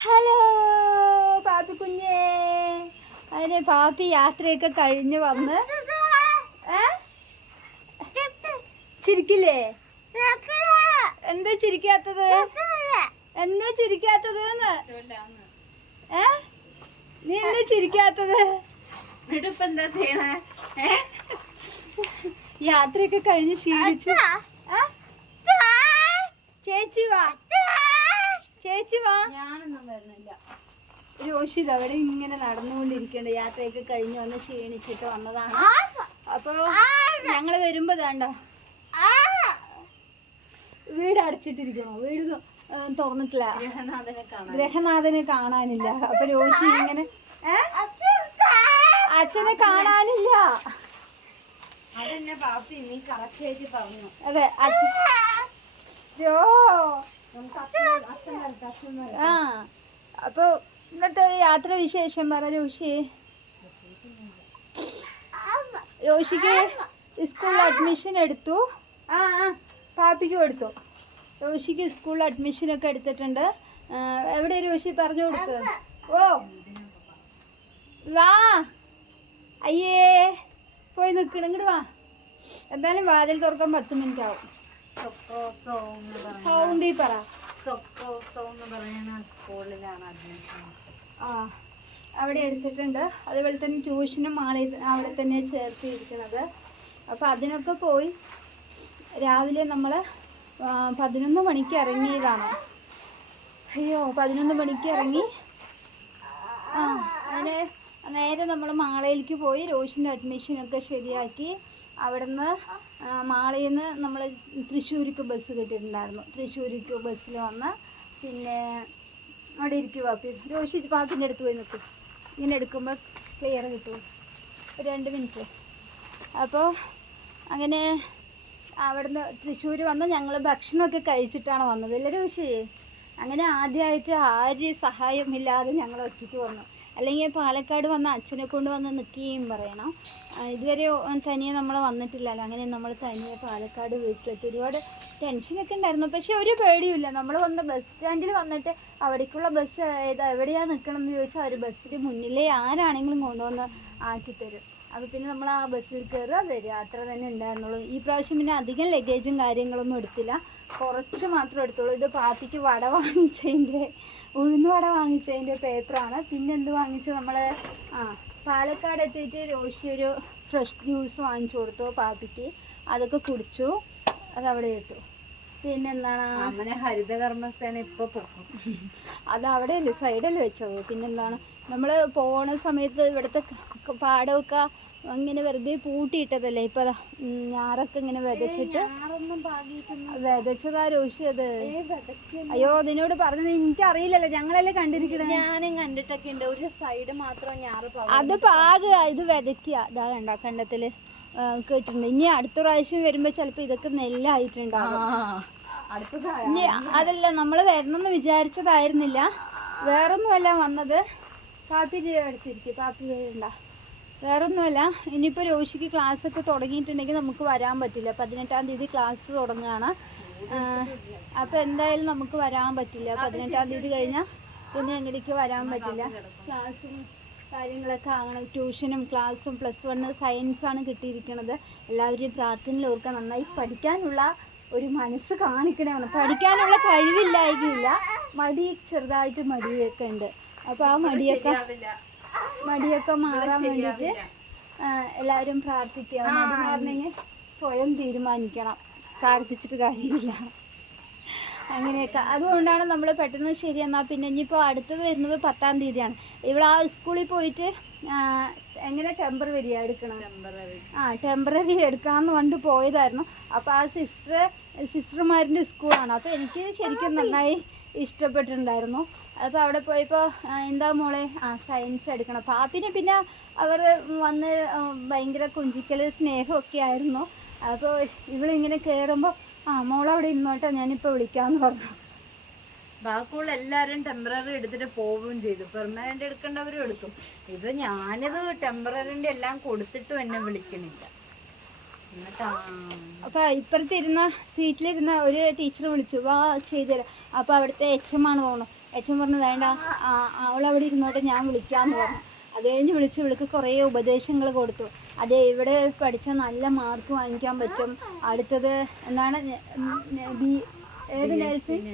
Hello Pappi കുഞ്ഞേ. അതിന് പാപ്പി യാത്രയൊക്കെ കഴിഞ്ഞ് വന്ന്. ചിരിക്കില്ലേ? എന്താ ചിരിക്കാത്തത്? എന്താ ചിരിക്കാത്തത് ഏ? നീ എന്താ ചിരിക്കാത്തത്? എന്നിട്ടിപ്പോ എന്താ ചെയ്യണേ? യാത്രയൊക്കെ കഴിഞ്ഞ് ആ? ചേച്ചി വാ. ചേച്ചി വാ. ഞാനൊന്നും വരുന്നില്ല. രോഷിത് അവിടെ ഇങ്ങനെ നടന്നുകൊണ്ടിരിക്കണ്ട. യാത്രയൊക്കെ കഴിഞ്ഞ് വന്ന് ക്ഷീണിച്ചിട്ട് വന്നതാണ്. അപ്പൊ ഞങ്ങൾ വരുമ്പോ വേണ്ട വീട് അടച്ചിട്ടിരിക്കണോ? വീട് തുറന്നിട്ടില്ല. ഗ്രഹനാഥനെ കാണാനില്ല. അപ്പൊ രോഷി ഇങ്ങനെ അച്ഛനെ കാണാനില്ല. അതെന്നെ പാപ്പി നീ കറക്റ്റ് ആയിട്ട് പറഞ്ഞു. അതെ അച്ഛൻ ആ അപ്പൊ ഇന്നത്തെ യാത്ര വിശേഷം പറ ജോഷി. ജോഷിക്ക് സ്കൂളിൽ അഡ്മിഷൻ എടുത്തു. ആ പാപ്പിക്ക് എടുത്തു രോഷിക്ക് സ്കൂളിൽ അഡ്മിഷൻ ഒക്കെ എടുത്തിട്ടുണ്ട്. എവിടെ ജോഷി പറഞ്ഞു കൊടുക്ക്? ഓ. വാ. അയ്യേ. പോയി നിൽക്കണം ഇങ്ങോട്ട് വാ. എന്തായാലും വാതിൽ തുറക്കാൻ പത്ത് മിനിറ്റ് ആവും. എന്ന് പറ ആ അവിടെ എടുത്തിട്ടുണ്ട്. അതുപോലെ തന്നെ ട്യൂഷനും ആളെ അവിടെ തന്നെ ചേർത്തിരിക്കുന്നത്. അപ്പോൾ അതിനൊക്കെ പോയി രാവിലെ നമ്മൾ പതിനൊന്ന് മണിക്ക് ഇറങ്ങിയതാണ്. അയ്യോ പതിനൊന്ന് മണിക്ക് ഇറങ്ങി. ആ അതിന് നേരെ നമ്മൾ മാളയിലേക്ക് പോയി. റോഷിന്റെ അഡ്മിഷനൊക്കെ ശരിയാക്കി. അവിടുന്ന് മാളിയിൽ നിന്ന് നമ്മൾ തൃശ്ശൂർക്ക് ബസ് കിട്ടിയിട്ടുണ്ടായിരുന്നു. തൃശ്ശൂർക്ക് ബസ്സിൽ വന്ന് പിന്നെ അവിടെ ഇരിക്കും വാപ്പി. രോഷി പാപ്പിന്റെ അടുത്ത് പോയി നിൽക്കും ഇങ്ങനെ എടുക്കുമ്പോൾ ക്ലിയർ കിട്ടും. ഒരു രണ്ട് മിനിറ്റ് അപ്പോൾ അങ്ങനെ അവിടുന്ന് തൃശ്ശൂർ വന്ന് ഞങ്ങൾ ഭക്ഷണമൊക്കെ കഴിച്ചിട്ടാണ് വന്നത്. അല്ലേ രോഷി അങ്ങനെ ആദ്യമായിട്ട് ആര് സഹായമില്ലാതെ ഞങ്ങൾ ഒറ്റയ്ക്ക് വന്നു. അല്ലെങ്കിൽ പാലക്കാട് വന്ന അച്ഛനെ കൊണ്ട് വന്ന് നിൽക്കുകയും പറയണം. ഇതുവരെ തനിയെ നമ്മൾ വന്നിട്ടില്ലല്ലോ. അങ്ങനെ നമ്മൾ തനിയെ പാലക്കാട് വീട്ടിലെത്തി ഒരുപാട് ടെൻഷനൊക്കെ ഉണ്ടായിരുന്നു. പക്ഷേ ഒരു പേടിയില്ല നമ്മൾ വന്ന ബസ് സ്റ്റാൻഡിൽ വന്നിട്ട് അവിടേക്കുള്ള ബസ് ഏതാ എവിടെയാണ് നിൽക്കണം എന്ന് ചോദിച്ചാൽ അവർ ബസ്സിന് മുന്നിലേ ആരാണെങ്കിലും കൊണ്ടുവന്ന് ആക്കിത്തരും അപ്പോൾ പിന്നെ നമ്മൾ ആ ബസ്സിൽ കയറുക വരിക. അത്ര തന്നെ ഉണ്ടായിരുന്നുള്ളൂ. ഈ പ്രാവശ്യം പിന്നെ അധികം ലഗേജും കാര്യങ്ങളൊന്നും എടുത്തില്ല. കുറച്ച് മാത്രം എടുത്തുള്ളൂ. ഇത് പാത്തിക്ക് വട വാങ്ങിച്ചതിന്റെ ഉഴുന്ന് വട വാങ്ങിച്ചതിന്റെ പേപ്പറാണ്. പിന്നെ എന്ത് വാങ്ങിച്ചു? നമ്മൾ ആ പാലക്കാട് എത്തിയിട്ട് രോഷി ഒരു ഫ്രഷ് ജ്യൂസ് വാങ്ങിച്ചു കൊടുത്തു പാപ്പിക്ക്. അതൊക്കെ കുടിച്ചു. അതവിടെ ഇട്ടു. പിന്നെന്താണ്? അങ്ങനെ ഹരിതകർമ്മസേന ഇപ്പൊ പോകും അത് അവിടെ അല്ലേ സൈഡല്ലേ വെച്ചത്? പിന്നെന്താണ്? നമ്മൾ പോണ സമയത്ത് ഇവിടുത്തെ പാടമൊക്കെ ഇങ്ങനെ വെറുതെ പൂട്ടിയിട്ടതല്ലേ? ഇപ്പൊ ഞാറൊക്കെ ഇങ്ങനെ വിതച്ചിട്ട് വിതച്ചതാ രോഷി അത്. അയ്യോ അതിനോട് പറഞ്ഞത് എനിക്കറിയില്ലല്ലോ. ഞങ്ങളല്ലേ കണ്ടിരിക്കുന്നത് ഞാനും കണ്ടിട്ടൊക്കെ ഉണ്ട് ഒരു സൈഡ് മാത്രം ഞാറ് അത് പാകുക ഇത് വിതയ്ക്കുക ഇതാ കണ്ട കണ്ടത്തിൽ. കേട്ടിട്ടുണ്ട്. ഇനി അടുത്ത പ്രാവശ്യം വരുമ്പോ ചിലപ്പോ ഇതൊക്കെ നെല്ലായിട്ടുണ്ടാവും ഇനി അതല്ല നമ്മൾ വരണമെന്ന് വിചാരിച്ചതായിരുന്നില്ല. വേറൊന്നുമല്ല വന്നത്. കാപ്പി ചെയ്യാൻ എടുത്തിരിക്കും. കാപ്പി വേണ്ട. വേറൊന്നുമല്ല ഇനിയിപ്പോൾ രോഷിക്ക് ക്ലാസ് ഒക്കെ തുടങ്ങിയിട്ടുണ്ടെങ്കിൽ നമുക്ക് വരാൻ പറ്റില്ല. പതിനെട്ടാം തീയതി ക്ലാസ് തുടങ്ങുകയാണ്. അപ്പോൾ എന്തായാലും നമുക്ക് വരാൻ പറ്റില്ല. പതിനെട്ടാം തീയതി കഴിഞ്ഞാൽ പിന്നെ എങ്ങനെയൊക്കെ വരാൻ പറ്റില്ല. ക്ലാസ്സും കാര്യങ്ങളൊക്കെ ആകണം. ട്യൂഷനും ക്ലാസ്സും പ്ലസ് വണ് സയൻസാണ് കിട്ടിയിരിക്കുന്നത് എല്ലാവരെയും പ്രാർത്ഥനയിൽ ഓർക്കാൻ നന്നായി പഠിക്കാനുള്ള ഒരു മനസ്സ് കാണിക്കണമെന്ന് പഠിക്കാനുള്ള കഴിവില്ലായിരിക്കില്ല മടി ചെറുതായിട്ട് മടിയൊക്കെ ഉണ്ട്. അപ്പോൾ ആ മടിയൊക്കെ മടിയൊക്കെ മാറാൻ വേണ്ടിയിട്ട് എല്ലാവരും പ്രാർത്ഥിക്കുക. മടി മാറണമെങ്കിൽ സ്വയം തീരുമാനിക്കണം. പ്രാർത്ഥിച്ചിട്ട് കാര്യമില്ല. അങ്ങനെയൊക്കെ. അതുകൊണ്ടാണ് നമ്മൾ പെട്ടെന്ന് ശരി എന്നാൽ പിന്നെ ഇനിയിപ്പോൾ അടുത്തത് വരുന്നത് പത്താം തീയതിയാണ്. ഇവിടെ ആ സ്കൂളിൽ പോയിട്ട് എങ്ങനെ ടെമ്പററി എടുക്കണം? ടെമ്പററി. ആ ടെമ്പററി എടുക്കാമെന്ന് പറഞ്ഞിട്ട് പോയതായിരുന്നു. അപ്പോൾ ആ സിസ്റ്റർ സിസ്റ്റർമാരിന്റെ സ്കൂളാണ്. അപ്പോൾ എനിക്ക് ശരിക്കും നന്നായി ഇഷ്ടപ്പെട്ടിട്ടുണ്ടായിരുന്നു. അപ്പോൾ അവിടെ പോയപ്പോൾ എന്താ മോളെ? ആ സയൻസ് എടുക്കണം. പാപ്പിന് പിന്നെ അവർ വന്ന് ഭയങ്കര കുഞ്ചിക്കൽ സ്നേഹമൊക്കെ ആയിരുന്നു. അപ്പോൾ ഇവളിങ്ങനെ കയറുമ്പോൾ ആ മോളവിടെ ഇരുന്നോട്ടെ ഞാനിപ്പോൾ വിളിക്കാമെന്ന് പറഞ്ഞു. ബാക്കിയുള്ള എല്ലാവരും ടെമ്പററി എടുത്തിട്ട് പോവുകയും ചെയ്തു. പെർമനന്റ് എടുക്കേണ്ടവരും എടുക്കും ഇത് ഞാനിത് ടെമ്പററിന്റെ എല്ലാം കൊടുത്തിട്ടും എന്നെ വിളിക്കണില്ല. എന്നിട്ടാ. അപ്പോൾ ഇപ്പുറത്ത് ഇരുന്ന സീറ്റിലിരുന്ന ഒരു ടീച്ചർ വിളിച്ചു വാ ചെയ്തുതരാം. അപ്പൊ അവിടുത്തെ എച്ച് എം ആണ് തോന്നുന്നു. എം പറഞ്ഞു വേണ്ട അവൾ അവിടെ ഇരുന്നോട്ടെ ഞാൻ വിളിക്കാമെന്ന് പറഞ്ഞു. അത് കഴിഞ്ഞ് വിളിച്ച് വിളിക്ക് കുറേ ഉപദേശങ്ങൾ കൊടുത്തു. അതെ ഇവിടെ പഠിച്ചാൽ നല്ല മാർക്ക് വാങ്ങിക്കാൻ പറ്റും. അടുത്തത് എന്താണ്? ബി ഏത് നഴ്സിംഗ്.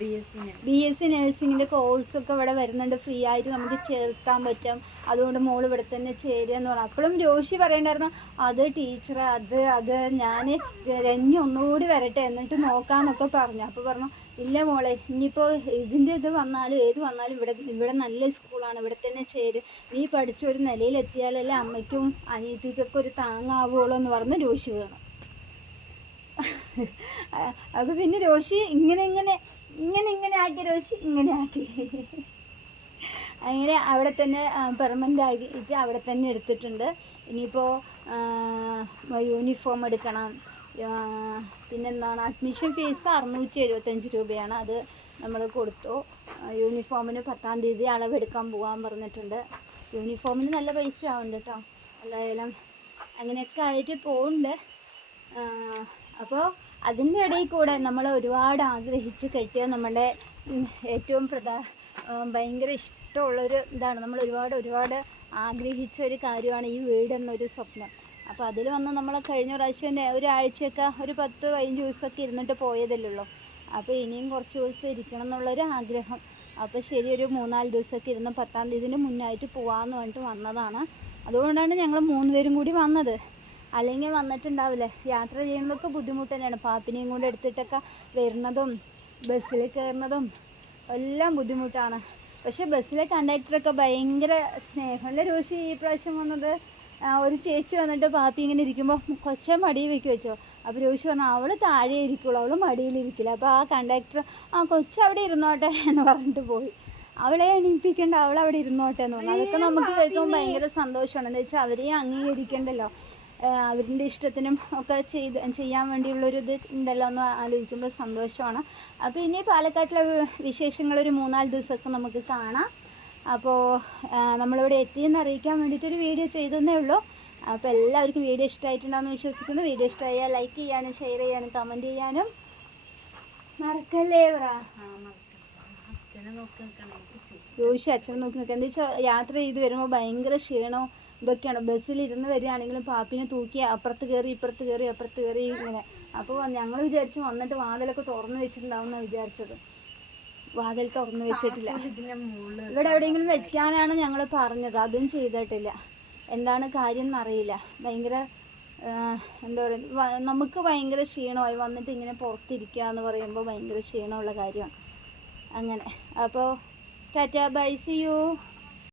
ബി എസ് സി നഴ്സിങ്ങിന്റെ കോഴ്സൊക്കെ ഇവിടെ വരുന്നുണ്ട്. ഫ്രീ ആയിട്ട് നമുക്ക് ചേർക്കാൻ പറ്റും. അതുകൊണ്ട് മോൾ ഇവിടെ തന്നെ ചേരുക എന്ന് പറഞ്ഞു. അപ്പോഴും ജോഷി പറയണ്ടായിരുന്നു അത് ടീച്ചർ അത് അത് ഞാൻ രഞ്ഞി ഒന്നുകൂടി വരട്ടെ എന്നിട്ട് നോക്കാമെന്നൊക്കെ പറഞ്ഞു. അപ്പോൾ പറഞ്ഞു ഇല്ല മോളെ ഇനിയിപ്പോൾ ഇതിന്റെ ഇത് വന്നാലും ഏത് വന്നാലും ഇവിടെ ഇവിടെ നല്ല സ്കൂളാണ് ഇവിടെ തന്നെ ചേര്. നീ പഠിച്ച ഒരു നിലയിലെത്തിയാലല്ലേ അമ്മയ്ക്കും അനിയത്തിക്കൊക്കെ ഒരു താങ്ങാവുള്ളൂ എന്ന് പറഞ്ഞ് ജോഷി വേണം. അപ്പോൾ പിന്നെ രോഷി ഇങ്ങനെ ഇങ്ങനെ ഇങ്ങനെ ഇങ്ങനെ ആക്കി രോഷി ഇങ്ങനെ ആക്കി. അങ്ങനെ അവിടെ തന്നെ പെർമനന്റ് ആക്കിയിട്ട് അവിടെ തന്നെ എടുത്തിട്ടുണ്ട്. ഇനിയിപ്പോൾ യൂണിഫോം എടുക്കണം. പിന്നെന്താണ് അഡ്മിഷൻ ഫീസ് അറുന്നൂറ്റി എഴുപത്തഞ്ച് രൂപയാണ്. അത് നമ്മൾ കൊടുത്തു. യൂണിഫോമിന് പത്താം തീയതി അളവെടുക്കാൻ പോകാൻ പറഞ്ഞിട്ടുണ്ട്. യൂണിഫോമിന് നല്ല പൈസ ആവുന്നുണ്ട് കേട്ടോ എന്തായാലും അങ്ങനെയൊക്കെ ആയിട്ട് പോകുന്നുണ്ട് അപ്പോൾ അതിന്റെ ഇടയിൽ കൂടെ നമ്മൾ ഒരുപാട് ആഗ്രഹിച്ച് കെട്ടിയ നമ്മുടെ ഏറ്റവും പ്രധാന ഭയങ്കര ഇഷ്ടമുള്ളൊരു ഇതാണ്. നമ്മൾ ഒരുപാട് ഒരുപാട് ആഗ്രഹിച്ച ഒരു കാര്യമാണ് ഈ വീട് എന്നൊരു സ്വപ്നം. അപ്പോൾ അതിൽ വന്ന് നമ്മൾ കഴിഞ്ഞ പ്രാവശ്യം ഒരാഴ്ചയൊക്കെ ഒരു പത്ത് പതിനഞ്ച് ദിവസമൊക്കെ ഇരുന്നിട്ട് പോയതല്ലേ ഉള്ളൂ അപ്പോൾ ഇനിയും കുറച്ച് ദിവസം ഇരിക്കണം എന്നുള്ളൊരു ആഗ്രഹം. അപ്പോൾ ശരി ഒരു മൂന്നാൽ ദിവസമൊക്കെ ഇരുന്ന് പത്താം തീയതിന് മുന്നായിട്ട് പോകാമെന്ന് പറഞ്ഞിട്ട് വന്നതാണ്. അതുകൊണ്ടാണ് ഞങ്ങൾ മൂന്ന് പേരും കൂടി വന്നത്. അല്ലെങ്കിൽ വന്നിട്ടുണ്ടാവില്ലേ? യാത്ര ചെയ്യുന്നതൊക്കെ ബുദ്ധിമുട്ട് തന്നെയാണ്. പാപ്പിനെയും കൂടെ എടുത്തിട്ടൊക്കെ വരുന്നതും ബസ്സിൽ കയറുന്നതും എല്ലാം ബുദ്ധിമുട്ടാണ്. പക്ഷേ ബസ്സിലെ കണ്ടക്ടറൊക്കെ ഭയങ്കര സ്നേഹമല്ല രോഷി? ഈ പ്രാവശ്യം വന്നത് ഒരു ചേച്ചി വന്നിട്ട് പാപ്പി ഇങ്ങനെ ഇരിക്കുമ്പോൾ കൊച്ച മടിയിൽ വെക്കുക വെച്ചോ അപ്പോൾ രോഷി പറഞ്ഞു അവൾ താഴെ ഇരിക്കുള്ളൂ അവൾ മടിയിൽ ഇരിക്കില്ല. അപ്പോൾ ആ കണ്ടക്ടർ ആ കൊച്ച അവിടെ ഇരുന്നോട്ടെ എന്ന് പറഞ്ഞിട്ട് പോയി. അവളെ എണീപ്പിക്കേണ്ട അവൾ അവിടെ ഇരുന്നോട്ടെ എന്ന് പറഞ്ഞു. അതൊക്കെ നമുക്ക് കേൾക്കുമ്പോൾ ഭയങ്കര സന്തോഷമാണ്. എന്താ വെച്ചാൽ അവരെയും അംഗീകരിക്കണ്ടല്ലോ. അവരുടെ ഇഷ്ടത്തിനും ഒക്കെ ചെയ്ത് ചെയ്യാൻ വേണ്ടിയുള്ളൊരു ഇത് ഉണ്ടല്ലോ എന്ന് ആലോചിക്കുമ്പോൾ സന്തോഷമാണ്. അപ്പോൾ ഇനി പാലക്കാട്ടിലെ വിശേഷങ്ങൾ ഒരു മൂന്നാൽ ദിവസമൊക്കെ നമുക്ക് കാണാം. അപ്പോൾ നമ്മളിവിടെ എത്തിയെന്ന് അറിയിക്കാൻ വേണ്ടിയിട്ടൊരു വീഡിയോ ചെയ്തെന്നേ ഉള്ളൂ. അപ്പോൾ എല്ലാവർക്കും വീഡിയോ ഇഷ്ടമായിട്ടുണ്ടാകുമെന്ന് വിശ്വസിക്കുന്നു. വീഡിയോ ഇഷ്ടമായാൽ ലൈക്ക് ചെയ്യാനും ഷെയർ ചെയ്യാനും കമന്റ് ചെയ്യാനും മറക്കല്ലേ യോശി അച്ഛനെ നോക്കി നിൽക്കുക എന്താ വെച്ചാൽ യാത്ര ചെയ്ത് വരുമ്പോൾ ഭയങ്കര ക്ഷീണവും ഇതൊക്കെയാണ്. ബസ്സിൽ ഇരുന്ന് വരികയാണെങ്കിലും പാപ്പിനെ തൂക്കി അപ്പുറത്ത് കയറി ഇപ്പുറത്ത് കയറി അപ്പുറത്ത് കയറി ഇങ്ങനെ. അപ്പോൾ ഞങ്ങൾ വിചാരിച്ചു വന്നിട്ട് വാതിലൊക്കെ തുറന്നു വെച്ചിട്ടുണ്ടാവുമെന്നാണ് വിചാരിച്ചത്. വാതിൽ തുറന്നു വെച്ചിട്ടില്ല. ഇവിടെ എവിടെയെങ്കിലും വെക്കാനാണ് ഞങ്ങൾ പറഞ്ഞത്. അതും ചെയ്തിട്ടില്ല. എന്താണ് കാര്യം എന്നറിയില്ല ഭയങ്കര എന്താ പറയുക നമുക്ക് ഭയങ്കര ക്ഷീണമായി വന്നിട്ട് ഇങ്ങനെ പുറത്തിരിക്കുക എന്ന് പറയുമ്പോൾ ഭയങ്കര ക്ഷീണമുള്ള കാര്യമാണ്. അങ്ങനെ. അപ്പോൾ ടാറ്റ ബൈ സി യു.